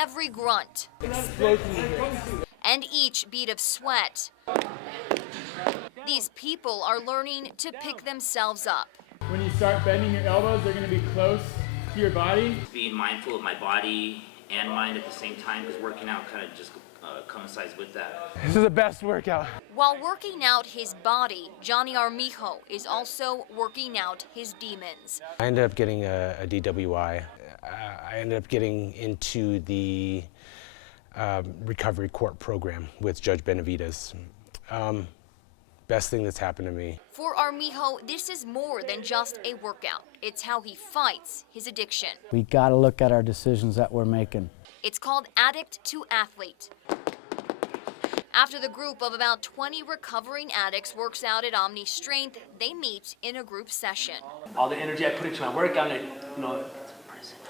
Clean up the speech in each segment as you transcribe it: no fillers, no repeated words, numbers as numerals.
every grunt and each bead of sweat. These people are learning to pick themselves up. When you start bending your elbows, they're going to be close to your body. Being mindful of my body and mind at the same time, because working out kind of just coincides with that. This is the best workout. While working out his body, Johnny Armijo is also working out his demons. I ended up getting a DWI. I ended up getting into the recovery court program with Judge Benavides. Best thing that's happened to me. For Armijo, this is more than just a workout. It's how he fights his addiction. We got to look at our decisions that we're making. It's called Addict to Athlete. After the group of about 20 recovering addicts works out at Omni Strength, they meet in a group session. All the energy I put into my workout, I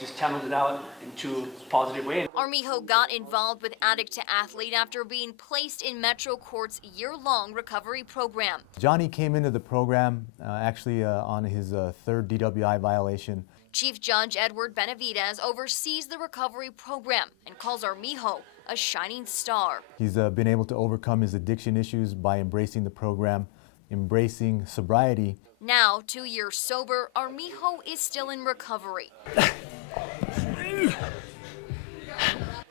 just channeled it out into a positive way. Armijo got involved with Addict to Athlete after being placed in Metro Court's year-long recovery program. Johnny came into the program on his third DWI violation. Chief Judge Edward Benavides oversees the recovery program and calls Armijo a shining star. He's been able to overcome his addiction issues by embracing the program, embracing sobriety. Now, 2 years sober, Armijo is still in recovery.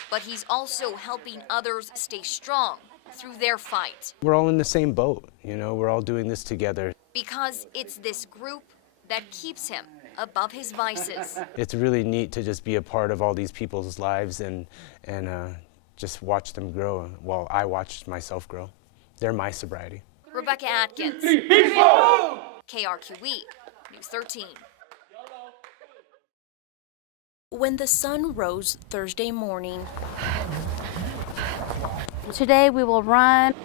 But he's also helping others stay strong through their fight. We're all in the same boat, we're all doing this together. Because it's this group that keeps him above his vices. It's really neat to just be a part of all these people's lives and just watch them grow while I watched myself grow. They're my sobriety. Rebecca Atkins, KRQE, News 13. When the sun rose Thursday morning, today we will run,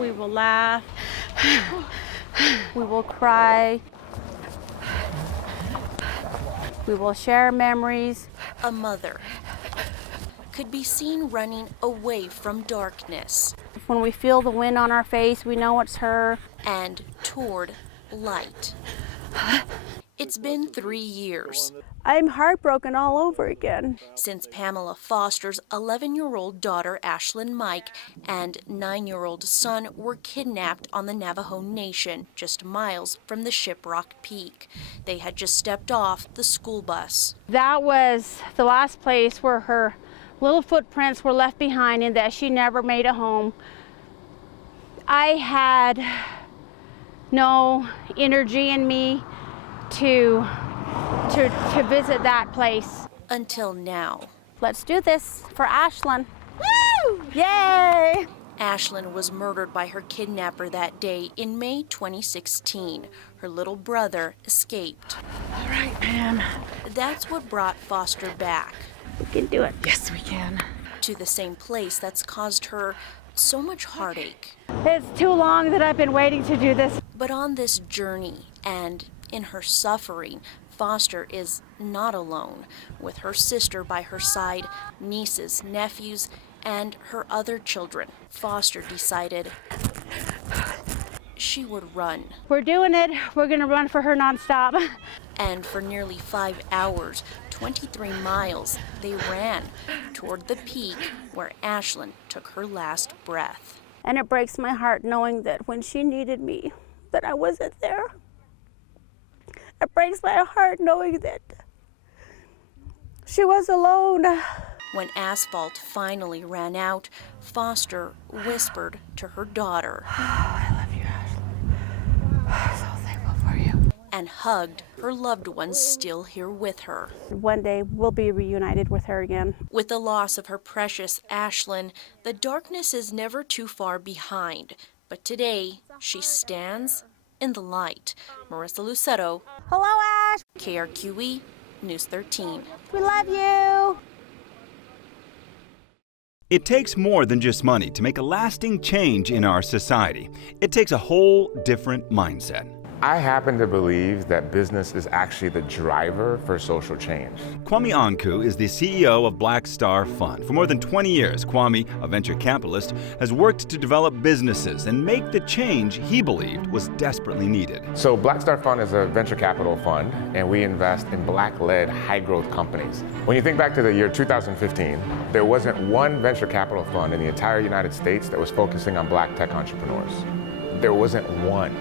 we will laugh, we will cry, we will share memories. A mother could be seen running away from darkness. When we feel the wind on our face, we know it's her. And toward light. It's been 3 years. I'm heartbroken all over again. Since Pamela Foster's 11-year-old daughter, Ashlyn Mike, and 9-year-old son were kidnapped on the Navajo Nation, just miles from the Shiprock Peak. They had just stepped off the school bus. That was the last place where her little footprints were left behind and that she never made it home. I had no energy in me to visit that place. Until now. Let's do this for Ashlyn. Woo! Yay! Ashlyn was murdered by her kidnapper that day in May 2016. Her little brother escaped. All right, Pam. That's what brought Foster back. We can do it. Yes, we can. To the same place that's caused her so much heartache. It's too long that I've been waiting to do this. But on this journey and in her suffering, Foster is not alone. With her sister by her side, nieces, nephews, and her other children, Foster decided she would run. We're doing it. We're going to run for her nonstop. And for nearly 5 hours, 23 miles, they ran toward the peak where Ashlyn took her last breath. And it breaks my heart knowing that when she needed me, that I wasn't there. It breaks my heart knowing that she was alone. When asphalt finally ran out, Foster whispered to her daughter. I love you, Ashlyn. I'm so thankful for you. And hugged her loved ones still here with her. One day we'll be reunited with her again. With the loss of her precious Ashlyn, the darkness is never too far behind. But today, she stands in the light. Marissa Lucetto. Hello, Ash. KRQE, News 13. We love you. It takes more than just money to make a lasting change in our society. It takes a whole different mindset. I happen to believe that business is actually the driver for social change. Kwame Anku is the CEO of Black Star Fund. For more than 20 years, Kwame, a venture capitalist, has worked to develop businesses and make the change he believed was desperately needed. So Black Star Fund is a venture capital fund, and we invest in Black-led high-growth companies. When you think back to the year 2015, there wasn't one venture capital fund in the entire United States that was focusing on Black tech entrepreneurs. There wasn't one.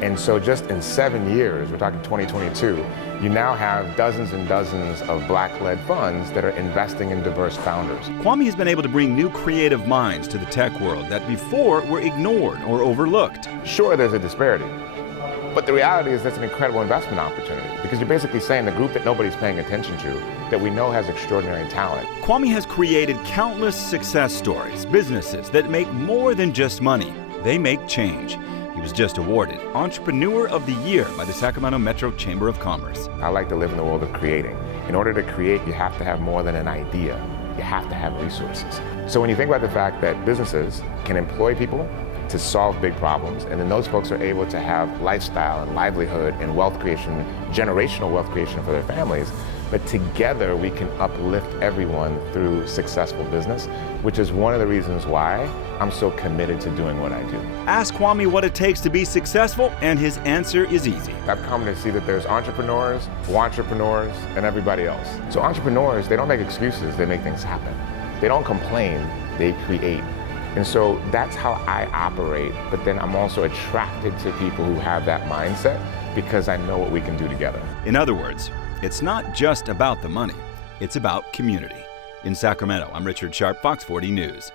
And so just in 7 years, we're talking 2022, you now have dozens and dozens of Black-led funds that are investing in diverse founders. Kwame has been able to bring new creative minds to the tech world that before were ignored or overlooked. Sure, there's a disparity, but the reality is that's an incredible investment opportunity because you're basically saying the group that nobody's paying attention to, that we know has extraordinary talent. Kwame has created countless success stories, businesses that make more than just money. They make change. He was just awarded Entrepreneur of the Year by the Sacramento Metro Chamber of Commerce. I like to live in the world of creating. In order to create, you have to have more than an idea. You have to have resources. So when you think about the fact that businesses can employ people to solve big problems, and then those folks are able to have lifestyle and livelihood and wealth creation, generational wealth creation for their families, but together we can uplift everyone through successful business, which is one of the reasons why I'm so committed to doing what I do. Ask Kwame what it takes to be successful, and his answer is easy. I've come to see that there's entrepreneurs, wantrepreneurs, and everybody else. So entrepreneurs, they don't make excuses, they make things happen. They don't complain, they create. And so that's how I operate, but then I'm also attracted to people who have that mindset because I know what we can do together. In other words, it's not just about the money, it's about community. In Sacramento, I'm Richard Sharp, Fox 40 News.